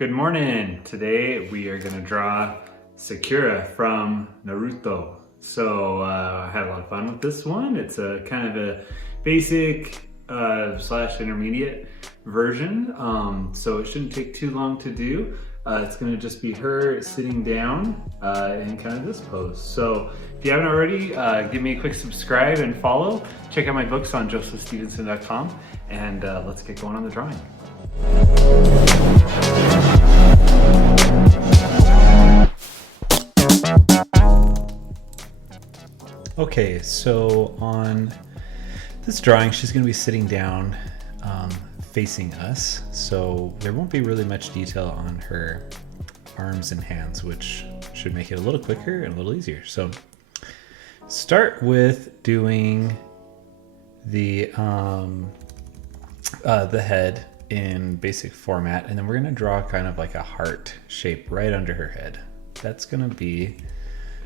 Good morning. Today we are going to draw Sakura from Naruto. So I had a lot of fun with this one. It's a kind of a basic slash intermediate version. So it shouldn't take too long to do. It's going to just be her sitting down in kind of this pose. So if you haven't already, give me a quick subscribe and follow. Check out my books on josephstevenson.com and let's get going on the drawing. Okay, so on this drawing, she's going to be sitting down facing us, so there won't be really much detail on her arms and hands, which should make it a little quicker and a little easier. So start with doing the head in basic format, and then we're going to draw kind of like a heart shape right under her head. That's going to be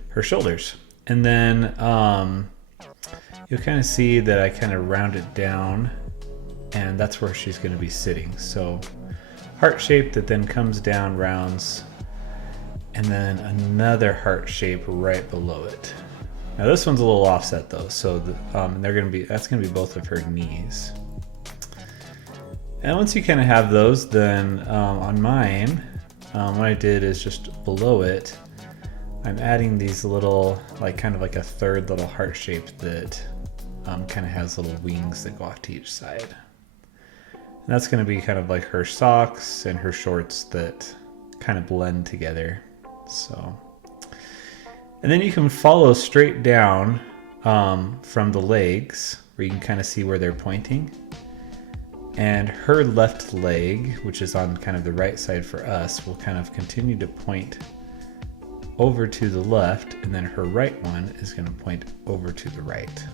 her shoulders. And then you'll kind of see that I kind of round it down, and that's where she's going to be sitting. So heart shape that then comes down, rounds, and then another heart shape right below it. Now this one's a little offset though, so that's going to be both of her knees. And once you kind of have those, then on mine, what I did is just below it, I'm adding these little, kind of like a third little heart shape that kind of has little wings that go off to each side. And that's going to be kind of like her socks and her shorts that kind of blend together. So, and then you can follow straight down from the legs, where you can kind of see where they're pointing. And her left leg, which is on kind of the right side for us, will kind of continue to point over to the left, and then her right one is going to point over to the right.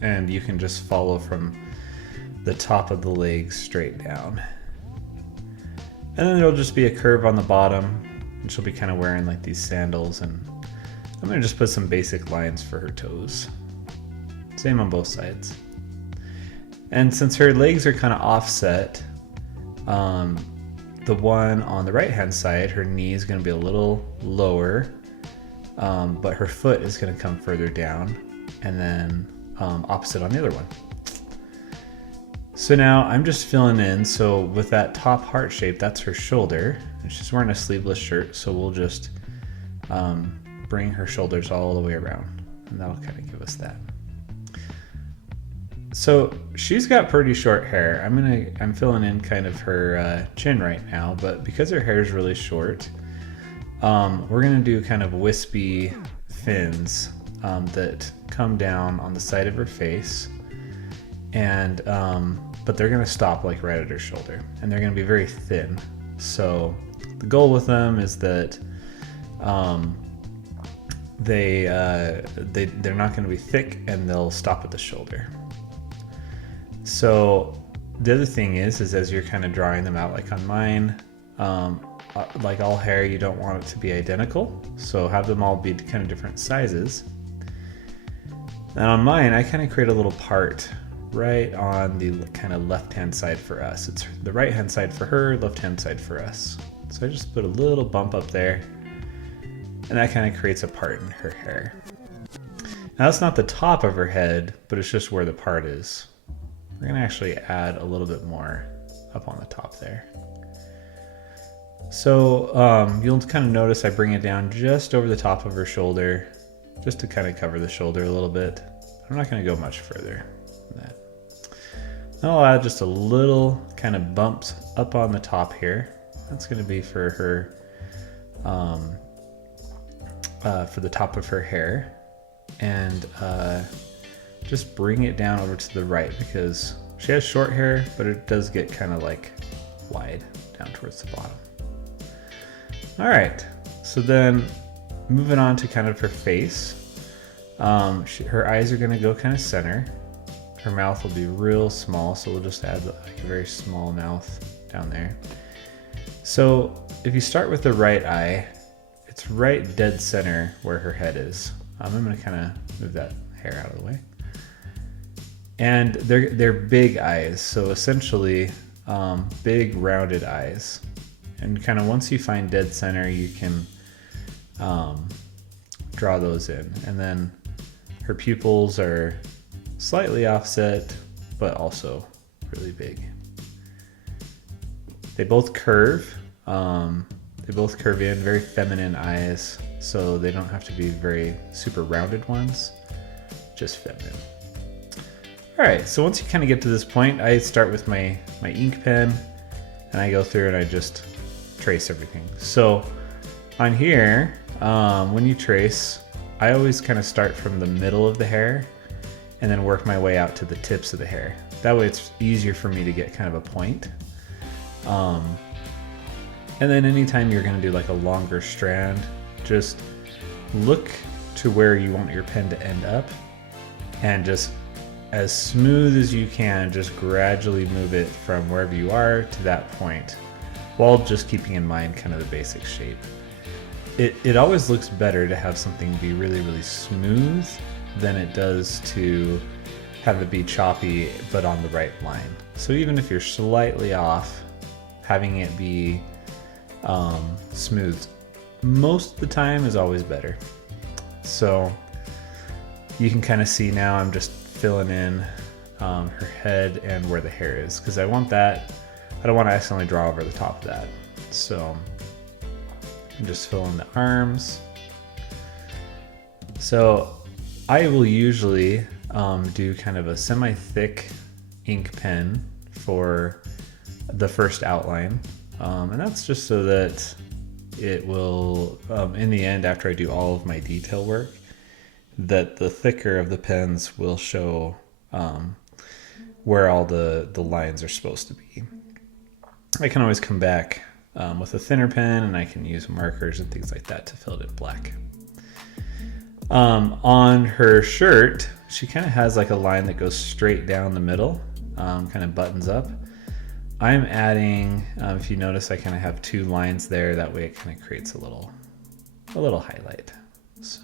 And you can just follow from the top of the legs straight down. And then there'll just be a curve on the bottom, and she'll be kind of wearing like these sandals, and I'm going to just put some basic lines for her toes. Same on both sides. And since her legs are kind of offset, the one on the right hand side, her knee is going to be a little lower, but her foot is going to come further down, and then opposite on the other one. So now I'm just filling in. So with that top heart shape, that's her shoulder, and she's wearing a sleeveless shirt, so we'll just bring her shoulders all the way around, and that'll kind of give us that. So she's got pretty short hair. I'm filling in kind of her chin right now, but because her hair is really short, we're gonna do kind of wispy fins that come down on the side of her face, and but they're gonna stop like right at her shoulder, and they're gonna be very thin. So the goal with them is that they're not gonna be thick, and they'll stop at the shoulder. So the other thing is as you're kind of drawing them out, like on mine, like all hair, you don't want it to be identical. So have them all be kind of different sizes. And on mine, I kind of create a little part right on the kind of left-hand side for us. It's the right-hand side for her, left-hand side for us. So I just put a little bump up there, and that kind of creates a part in her hair. Now that's not the top of her head, but it's just where the part is. We're going to actually add a little bit more up on the top there. So you'll kind of notice I bring it down just over the top of her shoulder, just to kind of cover the shoulder a little bit. I'm not going to go much further than that. Then I'll add just a little kind of bumps up on the top here. That's going to be for her, for the top of her hair. And just bring it down over to the right, because she has short hair, but it does get kind of like wide down towards the bottom. All right, so then moving on to kind of her face. Her eyes are gonna go kind of center. Her mouth will be real small, so we'll just add like a very small mouth down there. So if you start with the right eye, it's right dead center where her head is. I'm gonna kind of move that hair out of the way. And they're big eyes, so essentially big rounded eyes. And kind of once you find dead center, you can draw those in. And then her pupils are slightly offset, but also really big. They both curve. They both curve in, very feminine eyes, so they don't have to be very super rounded ones, just feminine. All right, so once you kind of get to this point, I start with my ink pen, and I go through and I just trace everything. So on here, when you trace, I always kind of start from the middle of the hair and then work my way out to the tips of the hair. That way it's easier for me to get kind of a point. And then anytime you're gonna do like a longer strand, just look to where you want your pen to end up and just as smooth as you can, just gradually move it from wherever you are to that point while just keeping in mind kind of the basic shape. It always looks better to have something be really, really smooth than it does to have it be choppy but on the right line. So even if you're slightly off, having it be smooth most of the time is always better. So you can kind of see now I'm just filling in her head and where the hair is, because I want that, I don't want to accidentally draw over the top of that. So I'm just fill in the arms. So I will usually do kind of a semi-thick ink pen for the first outline. And that's just so that it will, in the end, after I do all of my detail work, that the thicker of the pens will show where all the lines are supposed to be. I can always come back with a thinner pen, and I can use markers and things like that to fill it in black. On her shirt, she kind of has like a line that goes straight down the middle, kind of buttons up. I'm adding, if you notice, I kind of have two lines there. That way it kind of creates a little highlight. So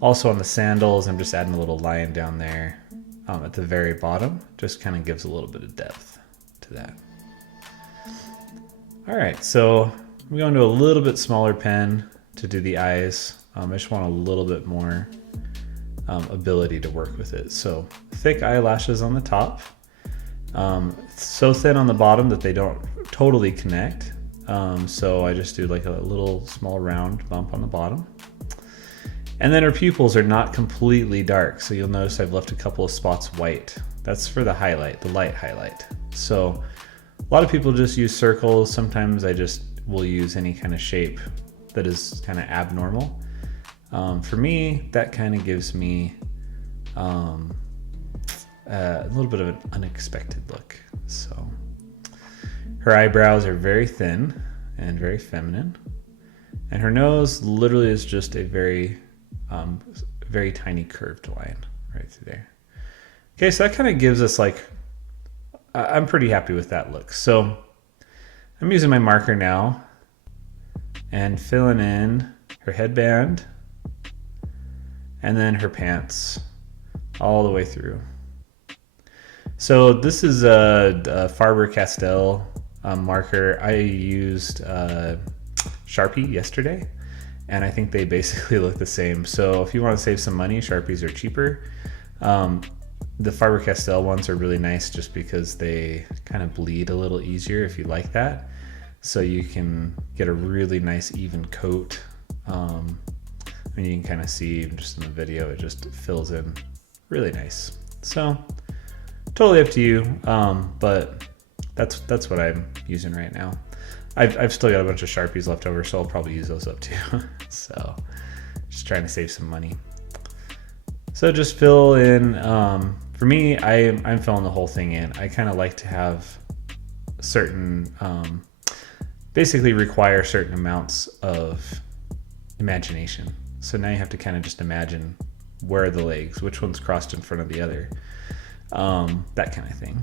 also on the sandals, I'm just adding a little line down there at the very bottom. Just kind of gives a little bit of depth to that. All right, so I'm going to a little bit smaller pen to do the eyes. I just want a little bit more ability to work with it. So thick eyelashes on the top. So thin on the bottom that they don't totally connect. So I just do like a little small round bump on the bottom. And then her pupils are not completely dark. So you'll notice I've left a couple of spots white. That's for the highlight, the light highlight. So a lot of people just use circles. Sometimes I just will use any kind of shape that is kind of abnormal. For me, that kind of gives me a little bit of an unexpected look. So her eyebrows are very thin and very feminine, and her nose literally is just a very very tiny curved line right through there. Okay, so that kind of gives us like, I'm pretty happy with that look. So I'm using my marker now and filling in her headband and then her pants all the way through. So this is a Faber-Castell marker. I used Sharpie yesterday, and I think they basically look the same. So if you want to save some money, Sharpies are cheaper. The Faber-Castell ones are really nice just because they kind of bleed a little easier if you like that. So you can get a really nice even coat. And you can kind of see just in the video, it just fills in really nice. So totally up to you, but that's what I'm using right now. I've still got a bunch of Sharpies left over, so I'll probably use those up too. So just trying to save some money. So just fill in, for me, I'm filling the whole thing in. I kind of like to have certain, basically require certain amounts of imagination. So now you have to kind of just imagine where are the legs, which one's crossed in front of the other, that kind of thing.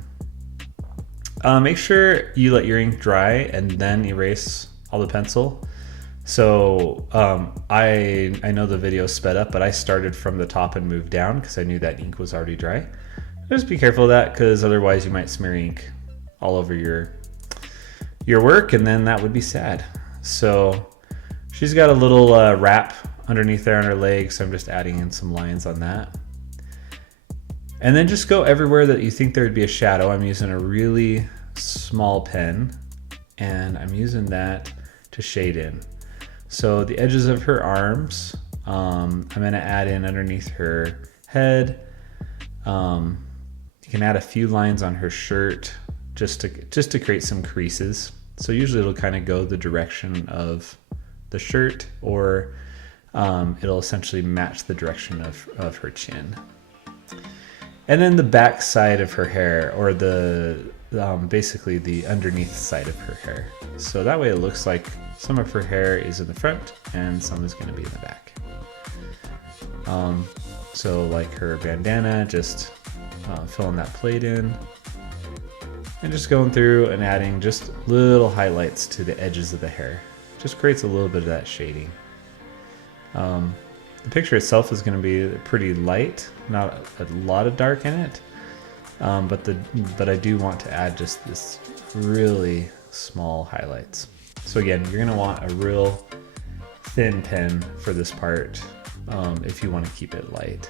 Make sure you let your ink dry and then erase all the pencil. So I know the video sped up, but I started from the top and moved down because I knew that ink was already dry. Just be careful of that, because otherwise you might smear ink all over your work, and then that would be sad. So she's got a little wrap underneath there on her leg, so I'm just adding in some lines on that. And then just go everywhere that you think there would be a shadow. I'm using a really small pen, and I'm using that to shade in. So the edges of her arms, I'm gonna add in underneath her head. You can add a few lines on her shirt just to create some creases. So usually it'll kind of go the direction of the shirt, or it'll essentially match the direction of her chin. And then the back side of her hair, or the basically the underneath side of her hair. So that way it looks like some of her hair is in the front and some is going to be in the back. So like her bandana, just filling that plate in. And just going through and adding just little highlights to the edges of the hair. Just creates a little bit of that shading. The picture itself is going to be pretty light, not a lot of dark in it, but I do want to add just this really small highlights. So again, you're going to want a real thin pen for this part if you want to keep it light.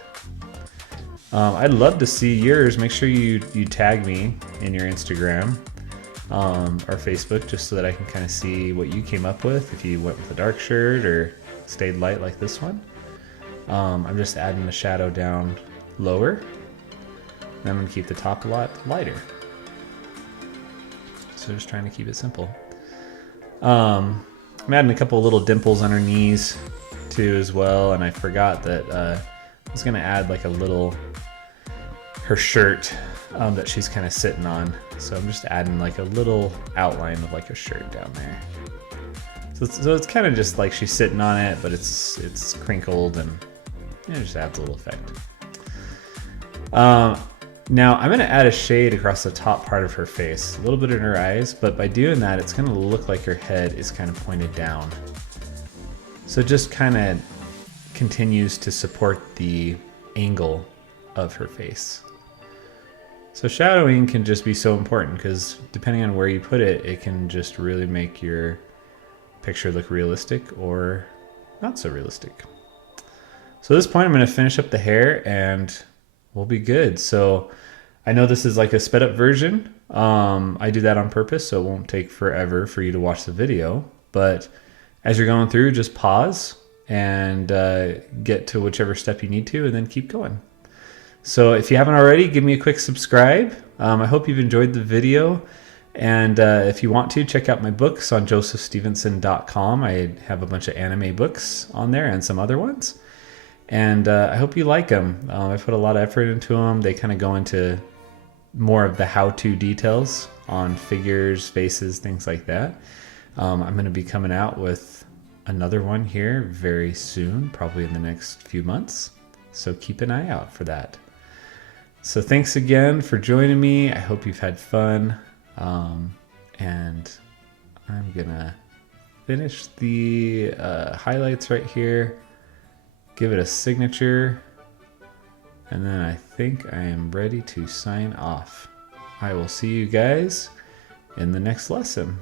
I'd love to see yours. Make sure you tag me in your Instagram or Facebook, just so that I can kind of see what you came up with, if you went with a dark shirt or stayed light like this one. I'm just adding the shadow down lower. Then I'm going to keep the top a lot lighter. So just trying to keep it simple. I'm adding a couple little dimples on her knees too as well, and I forgot that I was going to add like a little, her shirt that she's kind of sitting on. So I'm just adding like a little outline of like a shirt down there. So it's kind of just like she's sitting on it, but it's crinkled, and it just adds a little effect. Now I'm going to add a shade across the top part of her face, a little bit in her eyes, but by doing that, it's going to look like her head is kind of pointed down. So it just kind of continues to support the angle of her face. So shadowing can just be so important, because depending on where you put it, it can just really make your picture look realistic or not so realistic. So at this point, I'm going to finish up the hair and we'll be good. So I know this is like a sped up version. I do that on purpose, so it won't take forever for you to watch the video. But as you're going through, just pause and get to whichever step you need to, and then keep going. So if you haven't already, give me a quick subscribe. I hope you've enjoyed the video. And if you want to, check out my books on josephstevenson.com. I have a bunch of anime books on there and some other ones. And I hope you like them. I put a lot of effort into them. They kind of go into more of the how-to details on figures, faces, things like that. I'm going to be coming out with another one here very soon, probably in the next few months. So keep an eye out for that. So thanks again for joining me. I hope you've had fun. And I'm gonna finish the highlights right here, give it a signature, and then I think I am ready to sign off. I will see you guys in the next lesson.